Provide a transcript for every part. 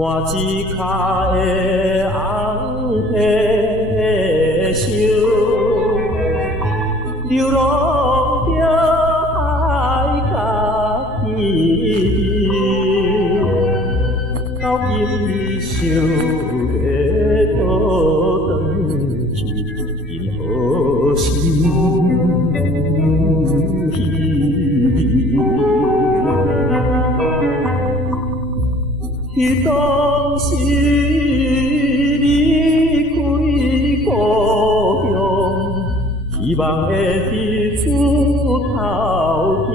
换一脚的红皮袖，流浪着海角天边，到今已想要倒转去，因何心稀？迄当时离开故乡，希望会日出头天，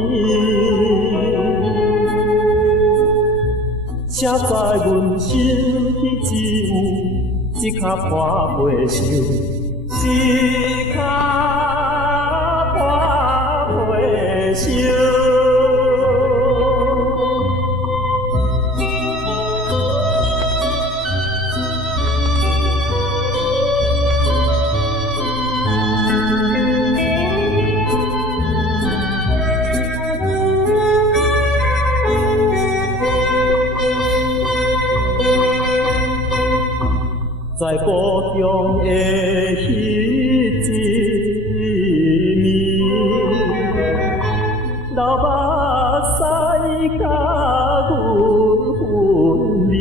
才知阮身体只有一脚破皮袖，一脚破皮袖。在故乡的迄一暝，流目屎甲阮分离，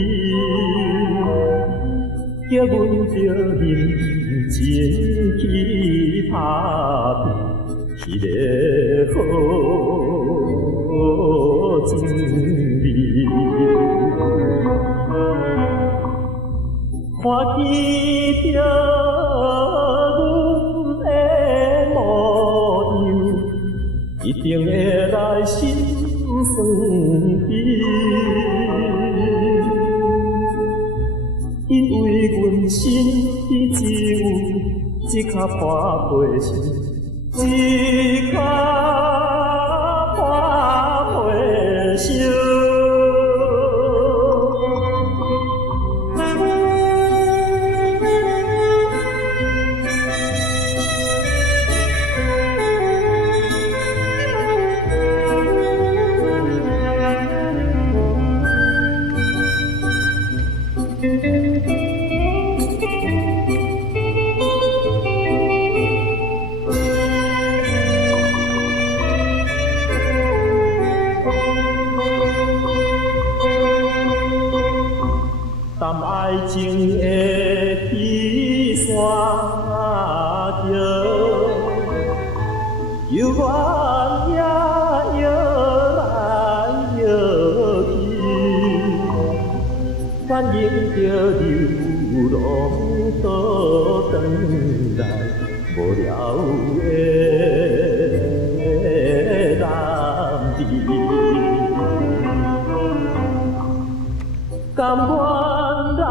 叫阮着认真去打拼迄个好情味。看见着阮的模样，一定会来心酸悲，因为阮身体只有一脚破皮袖，一脚破皮袖。谈爱情的披线桥，犹原也摇来摇去，反映着流浪倒转来无聊的男儿，甘愿来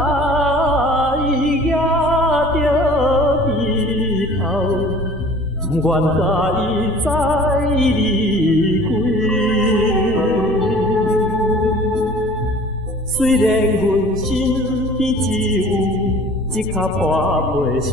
举着伊头，不愿甲伊再离开。虽然阮身边只有一脚破皮袖，